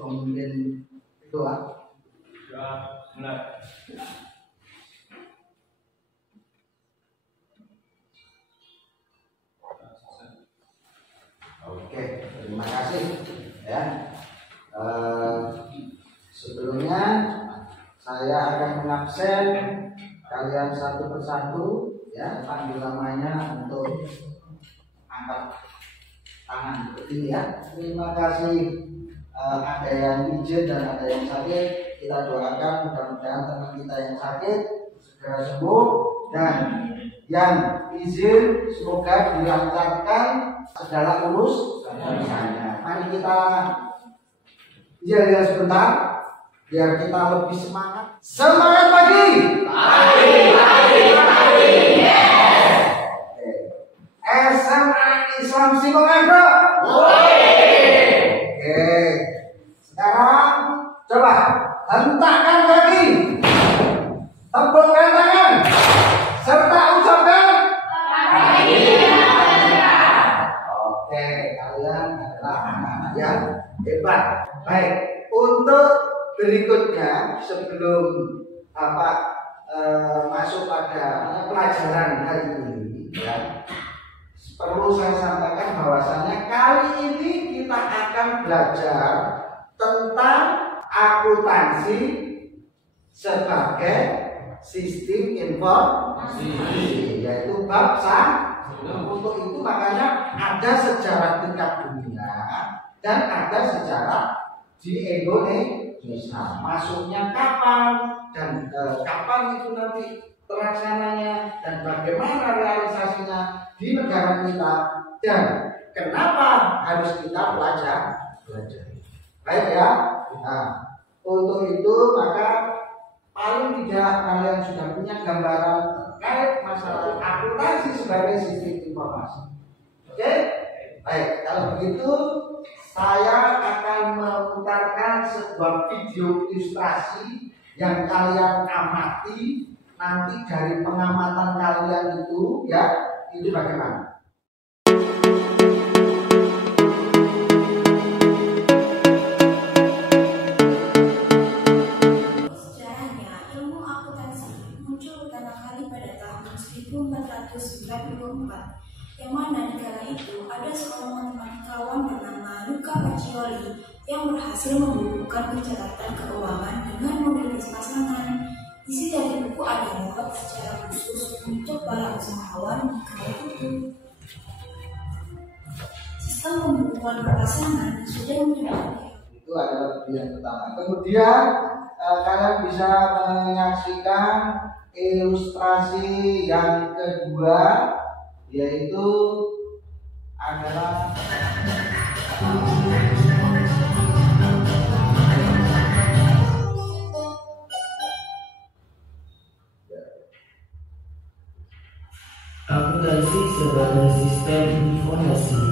untuk memimpin doa. Mulai. Oke, terima kasih ya. Sebelumnya saya akan mengabsen kalian satu persatu ya, panggil namanya untuk angkat tangan seperti ini ya. Terima kasih. Ada yang izin dan ada yang sakit. Kita doakan mudah-mudahan teman kita yang sakit segera sembuh, dan yang izin semoga dilancarkan segala urusannya. Mari kita jalan sebentar biar kita lebih semangat. Semangat pagi. Yes. SMA Islam Singongado. Oke. Sekarang coba hentakkan kaki, tepukkan tangan, serta ucapkan. Oke, kalian adalah anak-anak yang hebat. Baik, untuk berikutnya sebelum masuk pada pelajaran hari ini ya, perlu saya sampaikan bahwasanya kali ini kita akan belajar tentang akuntansi sebagai sistem informasi, yaitu bab 1. Untuk itu makanya ada sejarah tingkat dunia dan ada sejarah di Indonesia. Masuknya kapan dan kapan itu nanti terlaksananya dan bagaimana realisasinya di negara kita dan kenapa harus kita belajar. Baik ya. Nah, untuk itu maka paling tidak kalian sudah punya gambaran terkait masalah akuntansi sebagai sistem informasi. Oke? Baik, kalau begitu saya akan memutarkan sebuah video ilustrasi yang kalian amati. Nanti dari pengamatan kalian itu ya, itu bagaimana? Yang mana di kala itu ada seorang matematikawan bernama Luca Pacioli yang berhasil membukukan pencatatan keuangan dengan memiliki pasangan. Isi dari buku adalah secara khusus untuk para usahawan di kala itu. Sistem pembukuan pasangan sudah menjadi itu adalah video yang pertama. Kemudian kalian bisa menyaksikan ilustrasi yang kedua, yaitu adalah akuntansi sebagai sistem informasi.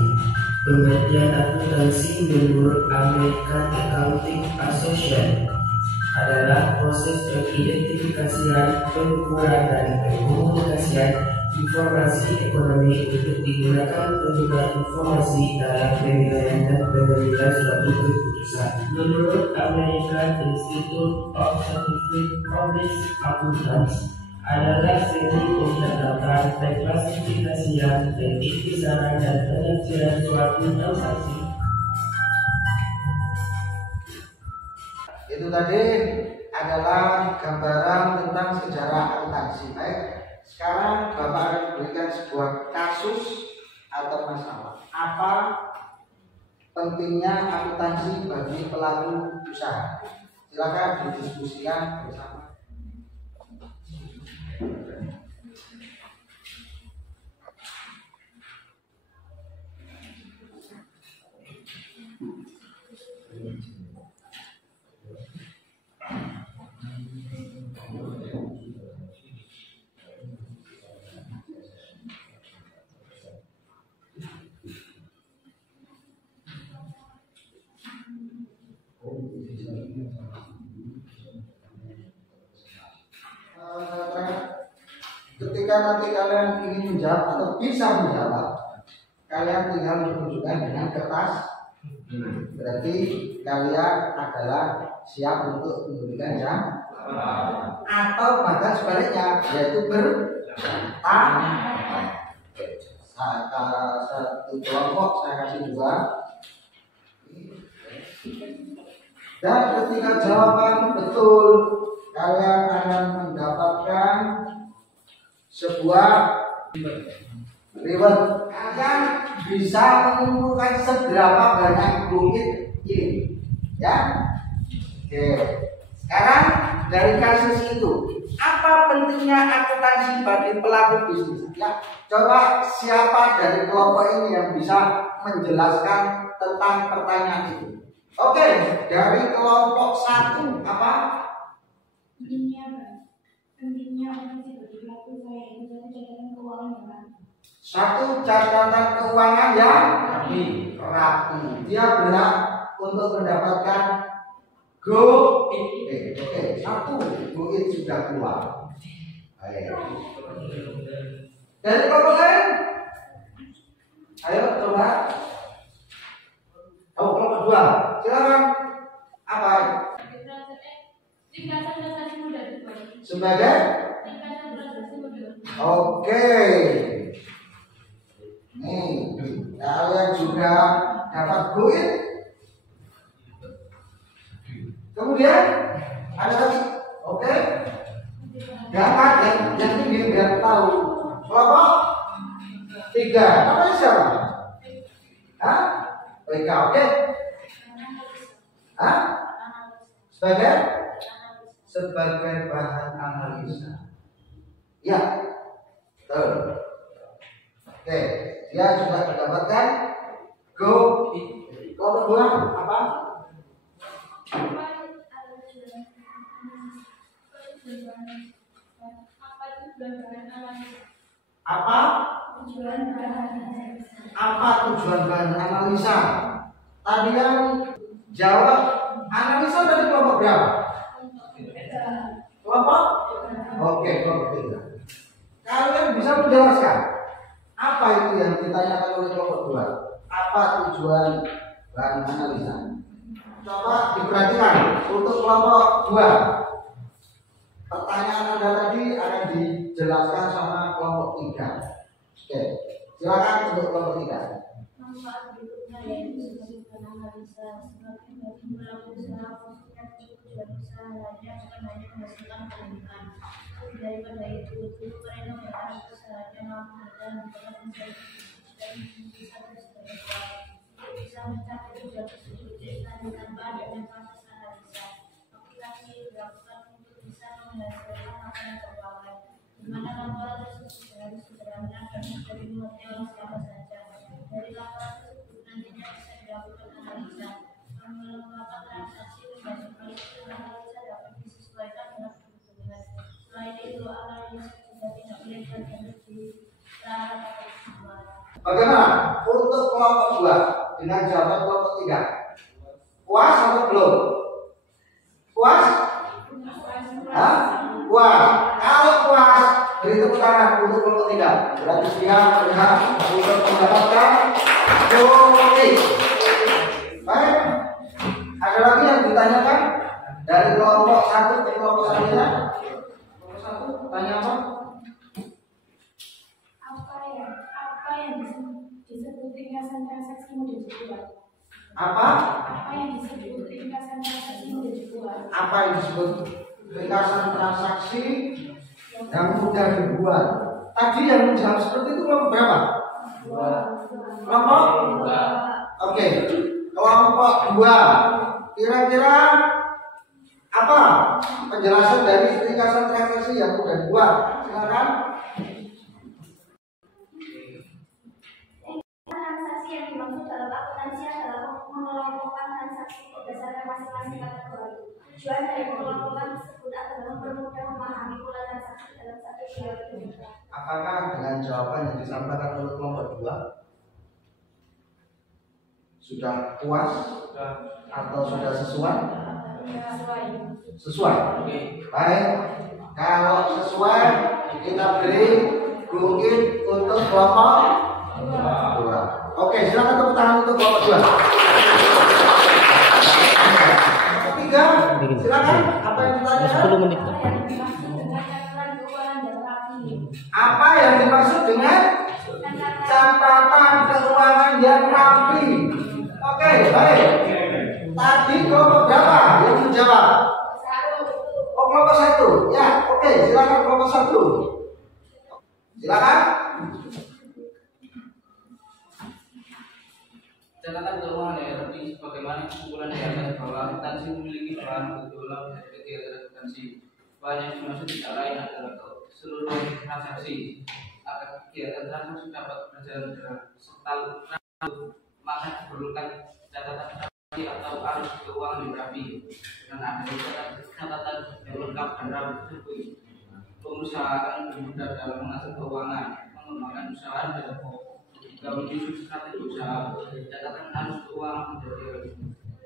Pengertian akuntansi menurut American Accounting Association adalah proses pengidentifikasian, pengukuran, dan pengkomunikasian informasi ekonomi untuk digunakan penyebar informasi dalam penilaian dan pengambilan suatu keputusan. Menurut American Institute of Scientific Public Accountants adalah seni pencatatan, pengklasifikasian, pengkisaran, dan penafsiran suatu transaksi. itu tadi adalah gambaran tentang sejarah akuntansi. Baik, sekarang Bapak akan berikan sebuah kasus atau masalah. Apa pentingnya akuntansi bagi pelaku usaha? Silakan didiskusikan bersama. Ketika nanti kalian ingin menjawab atau bisa menjawab, kalian tinggal menunjukkan dengan kertas Berarti kalian adalah siap untuk memberikan jam atau bahkan sebaliknya, yaitu bertanya. Satu kelompok saya kasih 2. Dan ketika jawaban betul, kalian akan mendapatkan sebuah reward. Kalian bisa mengumpulkan seberapa banyak bukit ini, ya. Oke. Sekarang dari kasus itu, apa pentingnya akuntansi bagi pelaku bisnis? Ya, coba siapa dari kelompok ini yang bisa menjelaskan tentang pertanyaan itu? Oke, dari kelompok 1 apa? Pentingnya akuntansi bagi pelaku saya itu catatan keuangan ya. 1 catatan keuangan yang rapi. Dia berhak untuk mendapatkan Oke, 1 goit sudah keluar. Ayo. Dari kelompok lain? Ayo coba. Oh, kelompok 2. Silakan. Apa? Sebagai? Oke. Nih, kalian juga dapat goit. Kemudian ada lagi, oke? Dapat yang tinggi biar tahu. Kelompok 3. Namanya siapa? Hah? PK, oke? Hah? Sebagai bahan analisa. Ya, betul. Oke, dia juga mendapatkan go. Kelompok 2 apa? Apa tujuan bahan analisa? Tadi yang jawab analisa dari kelompok berapa? Kelompok? Oke, kelompok 3. Kalian bisa menjelaskan apa itu yang ditanyakan oleh kelompok 2? Apa tujuan bahan analisa? Coba diperhatikan untuk kelompok 2. Pertanyaan Anda tadi akan dijelaskan sama kelompok 3. Oke, silakan untuk kelompok 3. Manfaat berikutnya yaitu sebagai analisa sebagai bagi pelaku usaha khususnya tujuan usaha lainnya bukan hanya menghasilkan keuntungan. Daripada itu, mereka berharap usahanya mampu dan dapat menjadi dan bisa sebagai bisa mencapai tujuan tersebut tanpa adanya proses analisa. Aplikasi dilakukan untuk bisa menghasilkan laporan keuangan, di mana laporan tersebut harus sederhana dan menjadi pengertian oleh siapa saja. Dari laporan tersebut nantinya bisa dilakukan analisa, melakukan transaksi dan proses analisa dapat disesuaikan dengan kebutuhan. Selain itu, analisa juga tidak boleh terjadi di dalam kebutuhan. Bagaimana untuk kelompok 2 dengan jawaban kelompok 3? Puas atau belum? Puas? Hah? Puas. Kalau puas, beri tepuk tangan untuk kelompok 3. Berarti dia berhak untuk mendapatkan goit. Baik. Ada lagi yang ditanyakan dari kelompok 1 ke kelompok selanjutnya? Kelompok 1 tanya apa? Apa yang disebut ringkasan transaksi mudah dibuat? Apa yang disebut ringkasan transaksi mudah dibuat? Apa yang disebut ringkasan transaksi yang mudah dibuat? Tadi yang menjawab seperti itu kelompok berapa? Kelompok? Oke, kelompok 2. Kira-kira apa penjelasan dari ringkasan transaksi yang mudah dibuat? Silakan. Transaksi yang dimaksud dalam akuntansi adalah mengelompokkan transaksi berdasarkan masing-masing kategori. Tujuan dari pengelompokan tersebut adalah mempermudah memahami pola transaksi dalam satu periode. Apakah dengan jawaban yang disampaikan oleh kelompok 2 sudah puas atau sudah sesuai? Sesuai. Baik. Kalau sesuai, kita beri goit untuk kelompok 2. Oke, silakan tepuk tangan untuk kelompok 2. gini. Silakan, apa yang ditanya? 10 menit. Apa yang dimaksud dengan catatan keuangan yang rapi? Oke, baik. Tadi kelompok berapa yang menjawab? Oh, kelompok 1. Ya, oke, silakan kelompok 1. Silakan. Catatan keuangan yang rapi sebagaimana kesimpulan di atas bahwa akuntansi memiliki peran untuk dalam kegiatan akuntansi. Banyak dimaksud tidak lain adalah seluruh transaksi agar kegiatan transaksi dapat berjalan dengan serta maka diperlukan catatan transaksi atau arus keuangan yang rapi. Dengan adanya catatan yang lengkap dan rapi tersebut, pengusaha akan lebih mudah dalam mengatur keuangan, mengembangkan usaha dan jika menyusun strategi usaha. Catatan arus keuangan menjadi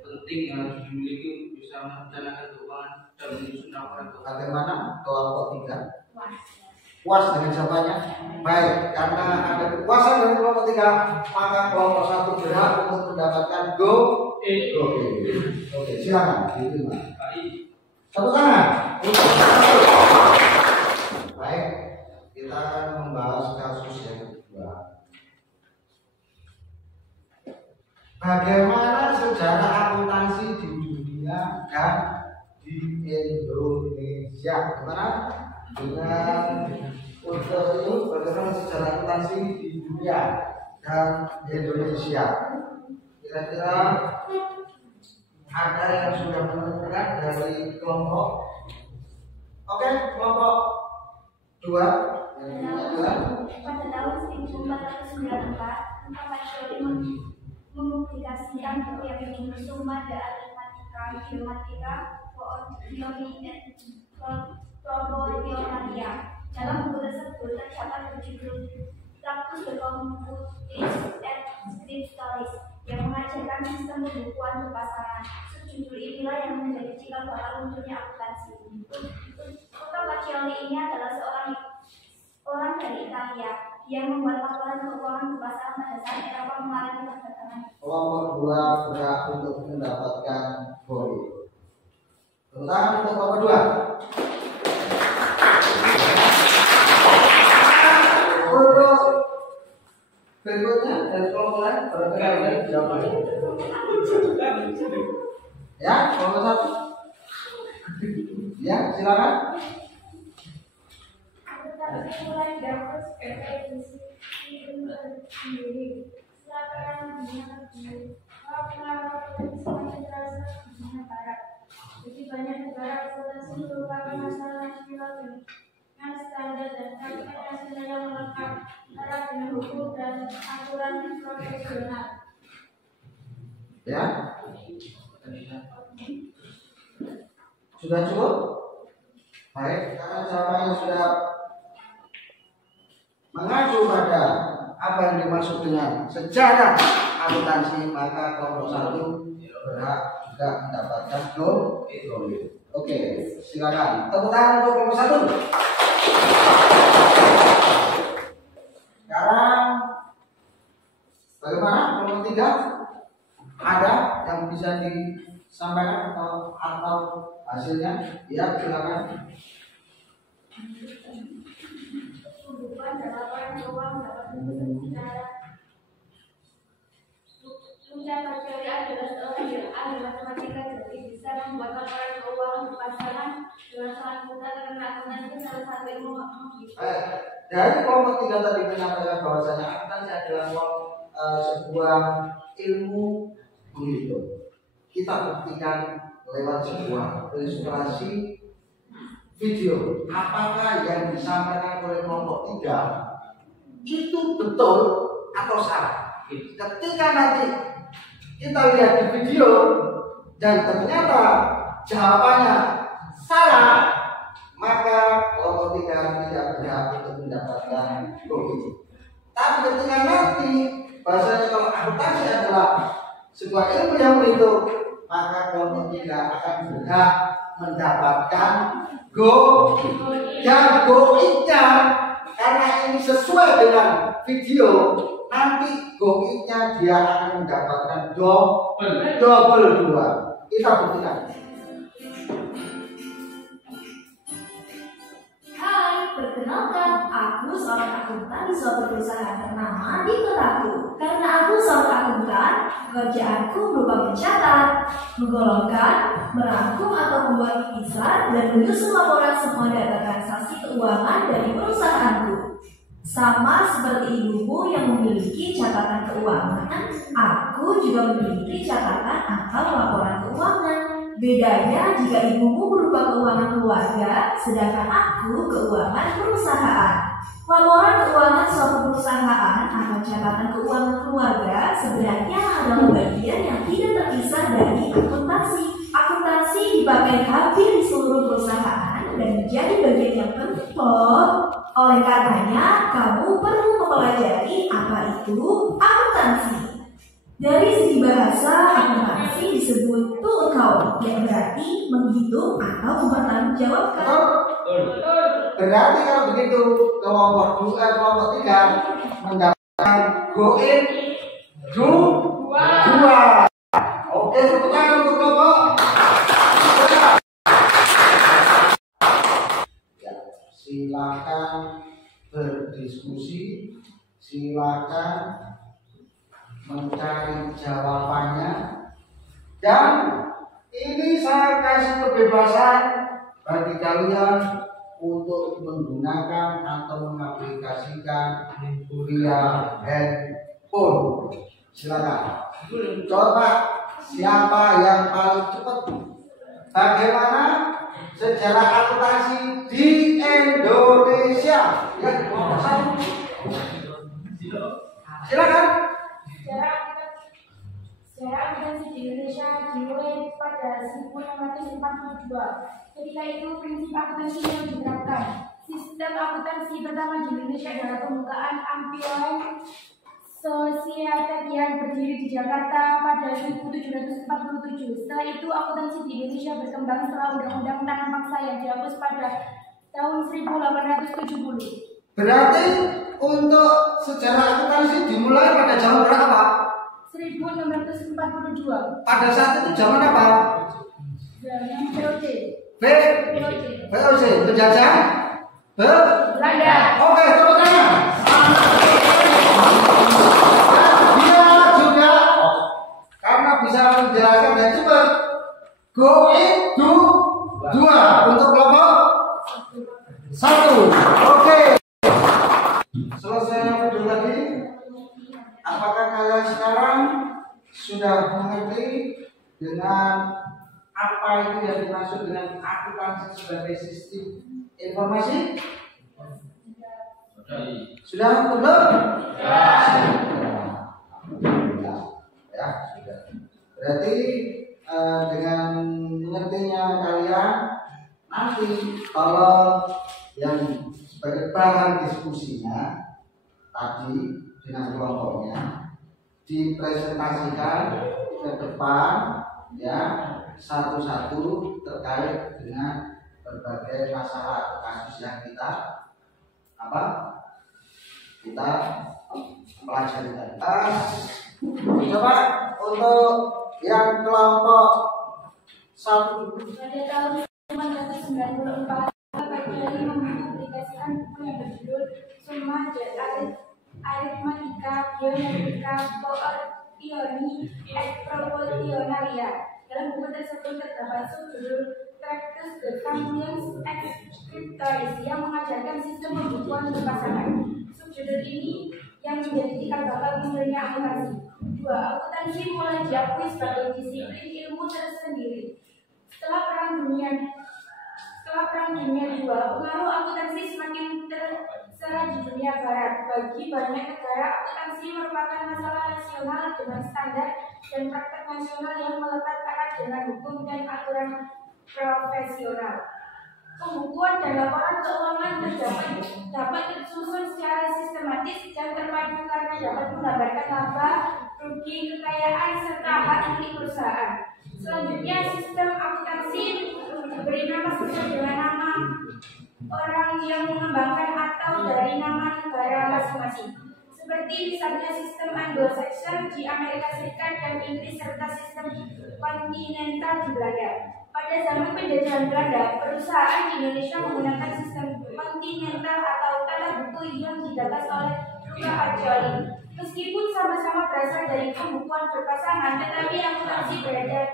penting yang harus dimiliki untuk bisa merencanakan keuangan dan menyusun laporan keuangan. Bagaimana kelompok 3? Puas dengan jawabannya? Baik, karena ada kepuasan dari kelompok 3, maka kelompok 1 berhak untuk mendapatkan go. Oke, silakan diterima. Tepuk tangan. Baik, kita akan membahas kasus yang kedua. Bagaimana sejarah akuntansi di dunia dan di Indonesia? Bagaimana dengan untuk itu bagaimana sejarah akuntansi di dunia dan Indonesia? Kira-kira ada yang sudah menemukan dari kelompok? Oke, kelompok 2 Pada tahun 1494, Pak Syoli mempublikasikan buku yang berjudul Summa de Arithmetica Proportionalia. Dalam buku tersebut terdapat berjudul Tractus de Computis et Scriptoris yang mengajarkan sistem pembukuan berpasangan. Subjudul inilah yang menjadi cikal bakal munculnya akuntansi. Kota Pacioli ini adalah orang dari Italia yang membuat laporan keuangan berpasangan pada saat era pengenalan perdagangan. Kelompok 2 berhak untuk mendapatkan poin. Tentang untuk kelompok 2. Untuk berikutnya dari kelompok lain berkali-kali jawabannya. Ya, kelompok 1. Ya, silakan. Jadi banyak negara akuntansi merupakan masalah nasional dengan standar dan praktek nasional yang melekat syarat dengan hukum dan aturan profesional. Ya, sudah cukup? Baik, karena jawabannya sudah mengacu pada apa yang dimaksud dengan sejarah akuntansi, maka kelompok 1 berhak juga mendapatkan go. Oke, silakan. Tepuk tangan untuk kelompok 1. Sekarang bagaimana kelompok 3? Ada yang bisa disampaikan atau hasilnya? Ya, silakan. Pembukuan dan laporan keuangan dapat menyusun secara Puncak Pacioli adalah seorang yang ahli matematika, jadi bisa membuat laporan keuangan berpasangan dengan sangat mudah karena akuntansi salah satu ilmu matematika. Dari kelompok 3 tadi menyampaikan bahwasanya akuntansi adalah sebuah ilmu menghitung. Kita buktikan lewat sebuah ilustrasi video. Apakah yang disampaikan oleh kelompok 3 itu betul atau salah? Ketika nanti kita lihat di video dan ternyata jawabannya salah, maka kelompok 3 tidak berhak untuk mendapatkan poin. Tapi ketika nanti bahasanya kalau akuntansi adalah sebuah ilmu yang berhitung, maka kelompok 3 akan berhak mendapatkan go. Dan go-nya karena ini sesuai dengan video, nanti go-nya dia akan mendapatkan double 2. Kita buktikan. Hai, perkenalkan, aku seorang akuntan di suatu perusahaan ternama di kotaku. Karena aku seorang akuntan, pekerjaanku berupa mencatat, menggolongkan, merangkum atau membuat irisan, dan menyusun laporan semua data transaksi keuangan dari perusahaanku. Sama seperti ibumu yang memiliki catatan keuangan, aku juga memiliki catatan atau laporan keuangan. Bedanya jika ibumu berupa keuangan keluarga, sedangkan aku keuangan perusahaan. Laporan keuangan suatu perusahaan atau catatan keuangan keluarga sebenarnya adalah bagian yang tidak terpisah dari akuntansi. Akuntansi dipakai hampir di seluruh perusahaan dan menjadi bagian yang penting loh. Oleh karenanya, kamu perlu mempelajari apa itu akuntansi. Dari segi bahasa, akuntansi disebut to account, yang berarti menghitung atau mempertanggungjawabkan. Berarti kalau begitu kelompok 3 mendapatkan go in dua. Oke, tepuk tangan untuk kelompok. Ya, silakan berdiskusi, silakan mencari jawabannya, dan ini saya kasih kebebasan bagi kalian untuk menggunakan atau mengaplikasikan via handphone. Silakan. Coba siapa yang paling cepat? Bagaimana sejarah akuntansi di Indonesia? Ya, silakan. Sejarah akuntansi di Indonesia dimulai pada 1642. Ketika itu prinsip akuntansi yang diterapkan. Sistem akuntansi pertama di Indonesia adalah pembukaan Amfiloen Society yang berdiri di Jakarta pada 1747. Setelah itu akuntansi di Indonesia berkembang setelah Undang-Undang Tangan Paksa yang dihapus pada tahun 1870. Berarti untuk sejarah akuntansi dimulai pada zaman berapa? 1642. Pada saat itu zaman apa? Zaman VOC. VOC, penjajah Belanda. Oke, tepuk tangan. Dia juga karena bisa menjelaskan dan cepat. Go into 2 untuk kelompok 1. Oke. Selesai video tadi. Apakah kalian sekarang sudah mengerti dengan apa itu yang dimaksud dengan akuntansi sebagai sistem informasi? Sudah belum? Ya, sudah. Berarti dengan mengertinya kalian, nanti kalau yang sebagai bahan diskusinya tadi dengan kelompoknya dipresentasikan ke depan, ya, satu-satu terkait dengan berbagai masalah atau kasus yang kita pelajari tadi. Coba untuk yang kelompok 1. Pada tahun 1994, Pak Kiai mempublikasikan buku yang berjudul Summa Arithmetica Geometrica Portioni et Proportionalia. Dalam buku tersebut terdapat subjudul Tractus de Cambios et Scriptoris yang mengajarkan sistem pembukuan berpasangan. Subjudul ini yang menjadi cikal bakal munculnya akuntansi. 2. Akuntansi mulai diakui sebagai disiplin ilmu tersendiri. Setelah Perang Dunia II, pengaruh akuntansi semakin terserah di dunia barat. Bagi banyak negara, akuntansi merupakan masalah nasional dengan standar dan praktek nasional yang melekat erat dengan hukum dan aturan profesional. Pembukuan dan laporan keuangan dapat tersusun secara sistematis dan terpadu karena dapat menggambarkan laba, rugi, kekayaan, serta hak milik perusahaan. Selanjutnya, sistem akuntansi diberi nama sesuai dengan nama orang yang mengembangkan atau dari nama negara masing-masing. Seperti misalnya sistem Anglo-Saxon di Amerika Serikat dan Inggris serta sistem kontinental di Belanda. Pada zaman penjajahan Belanda, perusahaan di Indonesia menggunakan sistem kontinental atau tata buku yang digagas oleh Luca Pacioli. Meskipun sama-sama berasal dari pembukuan berpasangan, tetapi akuntansi beredar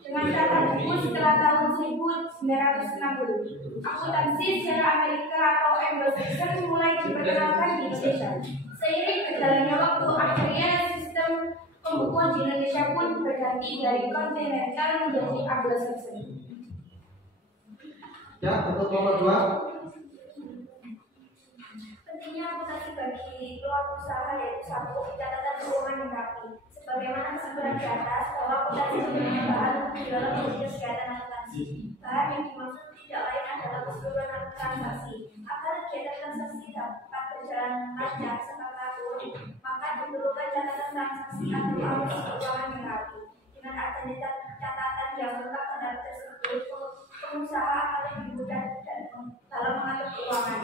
dengan tata buku setelah tahun 1960. Akuntansi secara Amerika atau Anglo-Saxon mulai diperkenalkan di Indonesia. Seiring berjalannya waktu, akhirnya sistem pembukuan di Indonesia pun berganti dari kontinental menjadi Anglo-Saxon. Ya, untuk nomor 2. Pentingnya akuntansi bagi pelaku usaha yaitu 1. Catatan keuangan yang rapi. Sebagaimana kesimpulan di atas bahwa akuntansi sebagai bahan untuk dalam proses kegiatan akuntansi. Bahan yang dimaksud tidak lain adalah keseluruhan transaksi. Agar kegiatan transaksi dapat berjalan lancar serta teratur, maka diperlukan catatan transaksi atau arus keuangan yang rapi. Dengan adanya catatan yang lengkap terhadap tersebut, pengusaha akan lebih mudah dan dalam mengatur keuangan,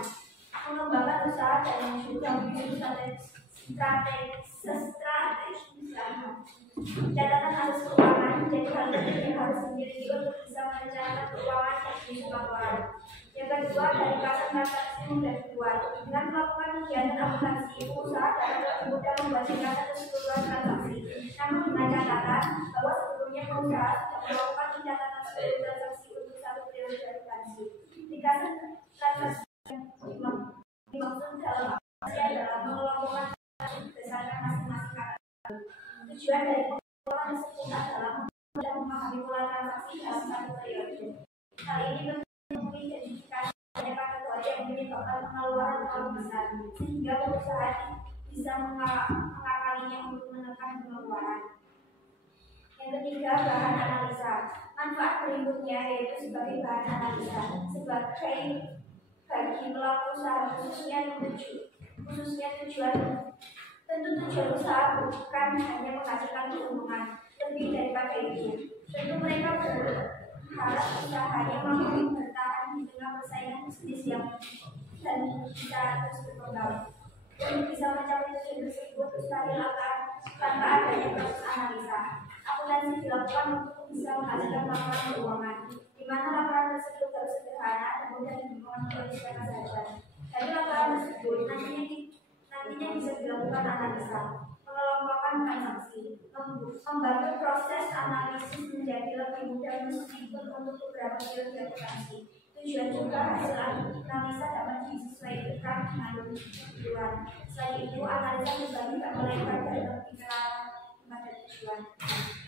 mengembangkan usaha dan juga menyusun strategi usaha. Catatan arus keuangan menjadi hal penting yang harus dimiliki untuk bisa merencanakan keuangan yang disusun laporan. Yang kedua, dari pasar transaksi mudah dibuat. Dengan melakukan kegiatan akuntansi, pengusaha dapat lebih mudah membaca data keseluruhan transaksi. Namun dengan catatan bahwa sebelumnya pengusaha sudah melakukan pencatatan seluruh transaksi untuk satu periode akuntansi. Dikasih transaksi dimaksud dalam adalah mengelompokkan berdasarkan masing-masing kata. Tujuan dari pengelolaan tersebut adalah mudah memahami pola transaksi dalam satu periode. Hal ini mengidentifikasi kategori yang menyebabkan pengeluaran terlalu besar, sehingga perusahaan bisa mengakalinya untuk menekan pengeluaran. Yang ketiga, bahan analisa. Manfaat berikutnya yaitu sebagai bahan analisa, sebagai bagi pelaku usaha khususnya tujuan usaha bukan hanya menghasilkan keuntungan, lebih daripada itu. Tentu mereka berharap usahanya mampu bertahan di tengah persaingan bisnis yang dan bisa terus berkembang. Untuk bisa mencapai tujuan tersebut, mustahil akan tanpa adanya proses analisa. Akuntansi dilakukan untuk bisa menghasilkan laporan keuangan, di mana laporan tersebut harus sederhana dan mudah dimengerti siapa saja. Dari laporan tersebut nantinya bisa dilakukan analisa, pengelompokan transaksi, membantu proses analisis menjadi lebih mudah meskipun untuk beberapa periode akuntansi. Tujuan juga hasil analisa dapat disesuaikan dengan tujuan. Selain itu, analisa dibagi melebar dari pemikiran pada tujuan.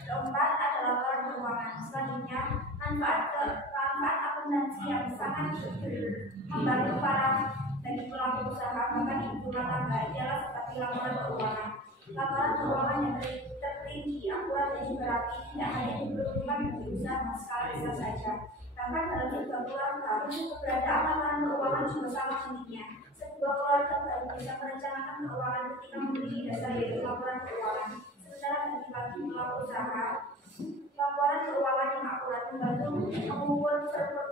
Keempat adalah laporan keuangan. Selanjutnya, manfaat akuntansi yang sangat membantu para bagi pelaku usaha bahkan ibu rumah tangga ialah seperti laporan keuangan. Laporan keuangan yang terperinci, akurat dan juga rapi tidak hanya diperlukan bagi usaha skala besar saja. Bahkan dalam sebuah keluarga, keberadaan laporan keuangan juga sama pentingnya. Sebuah keluarga baru bisa merencanakan keuangan ketika memiliki dasar yaitu laporan keuangan. Sementara bagi pelaku usaha, laporan keuangan yang akurat membantu mengukur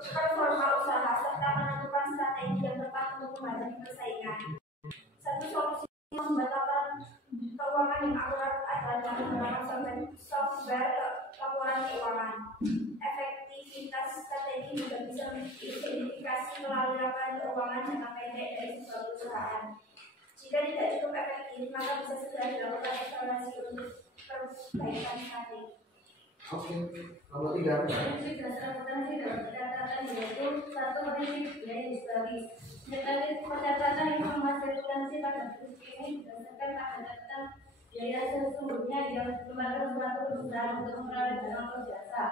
performa usaha serta menentukan strategi yang tepat untuk menghadapi persaingan. Satu solusi membuat laporan keuangan yang akurat adalah dengan menggunakan software laporan keuangan. Efektivitas strategi juga bisa diidentifikasi melalui laporan keuangan jangka pendek dari sebuah perusahaan. Jika tidak cukup efektif, maka bisa segera dilakukan evaluasi untuk perbaikan strategi. Oke, nomor 3. Prinsip dasar akuntansi dalam pencatatan yaitu 1. Prinsip biaya historis. Metode pencatatan informasi akuntansi pada prinsip ini berdasarkan pada catatan biaya sesungguhnya yang dikeluarkan suatu perusahaan untuk memperoleh barang atau jasa.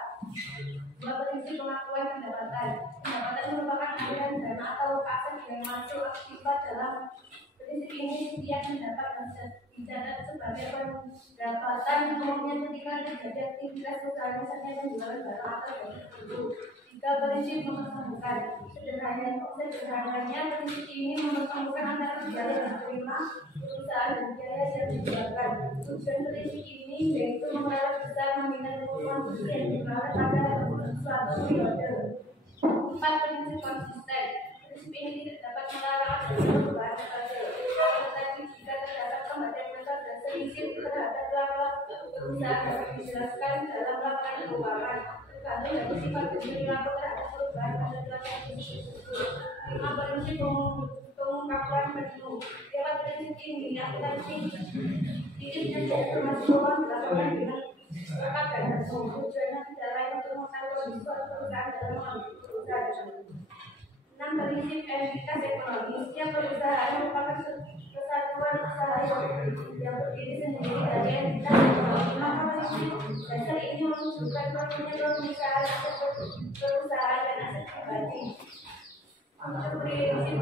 2. Prinsip pengakuan pendapatan. Pendapatan merupakan aliran dana atau aset yang masuk akibat dalam prinsip ini setiap pendapat dicatat sebagai pendapatan umumnya ketika terjadi aktivitas usaha misalnya penjualan barang atau jasa tertentu. 3. Prinsip mempertemukan. Sederhananya prinsip ini mempertemukan antara biaya yang diterima perusahaan dan biaya yang dikeluarkan. Tujuan prinsip ini yaitu mengarah besar meminta kebutuhan yang dikeluarkan pada suatu periode. 4. Prinsip konsisten. Prinsip ini tidak dapat melarang adanya perubahan metode. Tetapi jika terdapat pembatasan metode selisih terhadap laporan perusahaan dapat dijelaskan dalam laporan keuangan. Tergantung yang bersifat perilaku terhadap perubahan pada pelajaran prinsip tersebut. 5. Prinsip pengungkapan penuh. Lewat prinsip ini, akuntansi diri menjadi informasi keuangan dilakukan dengan sepakat dan bersama. Tujuannya tidak lain untuk mengetahui kondisi perusahaan dalam mengambil perusahaan. 6. Prinsip entitas ekonomi. Setiap perusahaan merupakan kesatuan usaha yang berdiri sendiri dari entitas ekonomi. Maka prinsip dasar ini menunjukkan perlunya pemisahan aset perusahaan dan aset pribadi. Untuk prinsip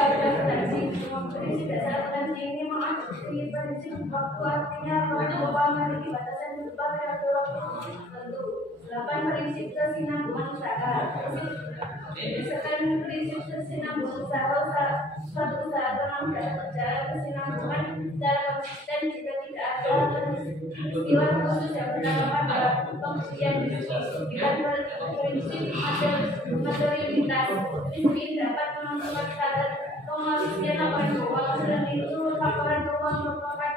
akuntansi, prinsip dasar akuntansi ini mengadopsi prinsip waktu, artinya bahwa memiliki batasan berupa periode waktu tertentu. 8. Prinsip kesinambungan usaha. Berdasarkan prinsip kesinambungan usaha, suatu usaha akan berjalan kesinambungan secara konsisten jika tidak ada peristiwa khusus yang berdampak pada pembuktian bisnis. Dengan prinsip materialitas, prinsip ini dapat menentukan standar kemanusiaan laporan keuangan. Selain itu, laporan keuangan merupakan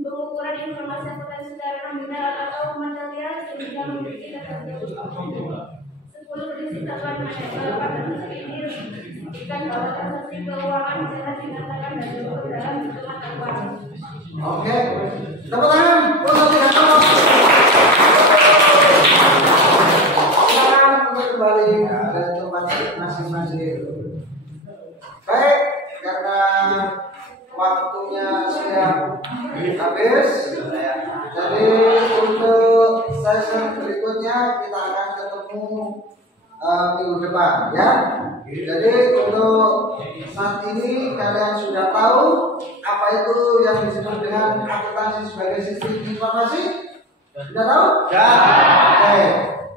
pengukuran informasi akuntansi secara nominal atau material sehingga memiliki ketentuan. 10. Prinsip laporan manajemen. Pada prinsip ini disebutkan bahwa transaksi keuangan jelas dinyatakan dan diukur dalam hitungan keuangan. Oke, tepuk tangan. Sekarang kembali ke tempat masing-masing. Baik, karena waktunya sudah habis, jadi untuk sesi berikutnya kita akan ketemu minggu depan, ya. Jadi untuk saat ini kalian sudah tahu apa itu yang disebut dengan akuntansi sebagai sistem informasi? Sudah tahu? Ya. Oke.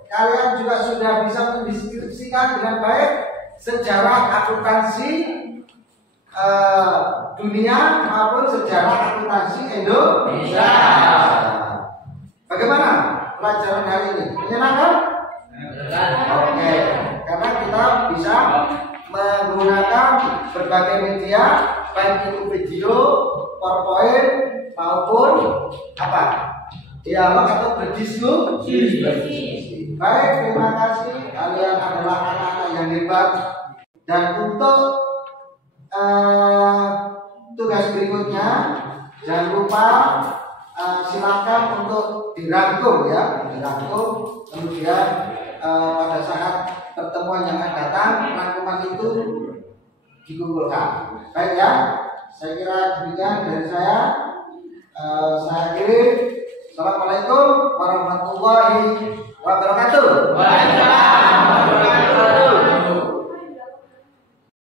Kalian juga sudah bisa mendeskripsikan dengan baik sejarah akuntansi dunia maupun sejarah akuntansi Indonesia. Bagaimana pelajaran hari ini? Menyenangkan? Oke, karena kita bisa menggunakan berbagai media, baik itu video, PowerPoint maupun apa? Dialog atau berdiskusi. Baik, terima kasih. Kalian adalah anak-anak yang hebat. Dan untuk tugas berikutnya, jangan lupa silakan untuk dirangkum, ya, dirangkum. Kemudian pada saat pertemuan yang akan datang, rangkuman itu dikumpulkan. Baik, ya, saya kira demikian dari saya. Saya akhiri. Assalamualaikum warahmatullahi wabarakatuh.